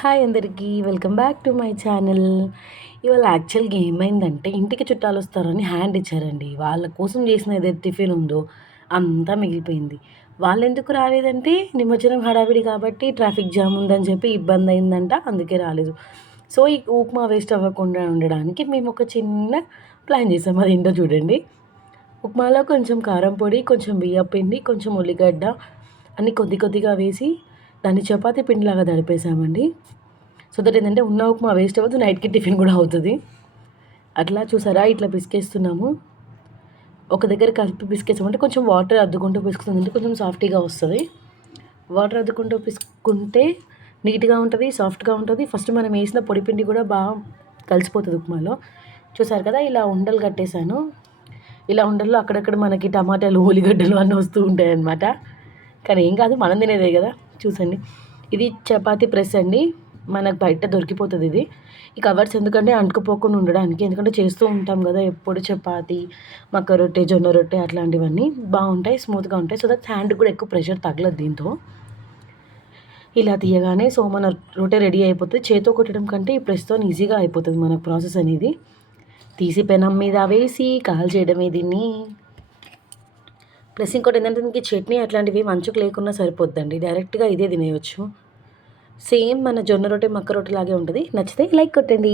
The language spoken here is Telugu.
హాయ్ అందరికీ welcome back to my channel. ఇవాళ యాక్చువల్గా ఏమైందంటే ఇంటికి చుట్టాలు వస్తారని హ్యాండ్ ఇచ్చారండి. వాళ్ళ కోసం చేసిన ఏదైతే టిఫిన్ ఉందో అంతా మిగిలిపోయింది. వాళ్ళెందుకు రాలేదంటే నిమజ్జనం హడావిడి కాబట్టి ట్రాఫిక్ జామ్ ఉందని చెప్పి ఇబ్బంది అయిందంట, అందుకే రాలేదు. సో ఈ ఉప్మా వేస్ట్ అవ్వకుండా ఉండడానికి మేము ఒక చిన్న ప్లాన్ చేసాం. అది ఏంటో చూడండి. ఉప్మాలో కొంచెం కారం పొడి, కొంచెం బియ్యం పిండి, కొంచెం ఉల్లిగడ్డ అన్నీ కొద్ది కొద్దిగా వేసి దాన్ని చపాతీ పిండిలాగా తడిపేసామండి. సో దట్ ఏంటంటే ఉన్న ఉప్మా వేస్ట్ అవ్వదు, నైట్కి టిఫిన్ కూడా అవుతుంది. అట్లా చూసారా, ఇట్లా పిసికేస్తున్నాము. ఒక దగ్గర కలిపి పిసికేసామంటే కొంచెం వాటర్ అద్దుకుంటూ పిసుకుతుందంటే కొంచెం సాఫ్టీగా వస్తుంది. వాటర్ అద్దుకుంటూ పిసుకుంటే నీట్గా ఉంటుంది, సాఫ్ట్గా ఉంటుంది. ఫస్ట్ మనం వేసిన పొడి పిండి కూడా బాగా కలిసిపోతుంది ఉప్మాలో. చూసారు కదా, ఇలా ఉండలు కట్టేశాను. ఇలా ఉండల్లో అక్కడక్కడ మనకి టమాటాలు, ఉల్లిగడ్డలు అన్నీ వస్తూ ఉంటాయి అన్నమాట. కానీ ఏం కాదు, మనం తినేదే కదా. చూసండి, ఇది చపాతీ ప్రెస్ అండి. మనకు బయట దొరికిపోతుంది ఇది. ఈ కవర్స్ ఎందుకంటే అంటుకుపోకుండా ఉండడానికి, ఎందుకంటే చేస్తూ ఉంటాం కదా ఎప్పుడు చపాతీ, మక్క రొట్టె, జొన్న రొట్టె అట్లాంటివన్నీ బాగుంటాయి, స్మూత్గా ఉంటాయి. సో దట్ హ్యాండ్కి కూడా ఎక్కువ ప్రెషర్ తగలదు దీంతో. ఇలా తీయగానే సో మన రొట్టె రెడీ అయిపోతుంది. చేతితో కొట్టడం కంటే ఈ ప్రెస్తో ఈజీగా అయిపోతుంది మన ప్రాసెస్ అనేది. తీసి పెనం మీద వేసి కాల్ చేయడమే దీన్ని. ప్లస్ ఇంకోటి ఏంటంటే దీనికి చట్నీ అట్లాంటివి మంచుకు లేకున్నా సరిపోద్దండి, డైరెక్ట్గా ఇదే తినేయచ్చు. సేమ్ మన జొన్న రొట్టె, మక్క రొట్టె లాగే ఉంటుంది. నచ్చితే లైక్ కొట్టండి.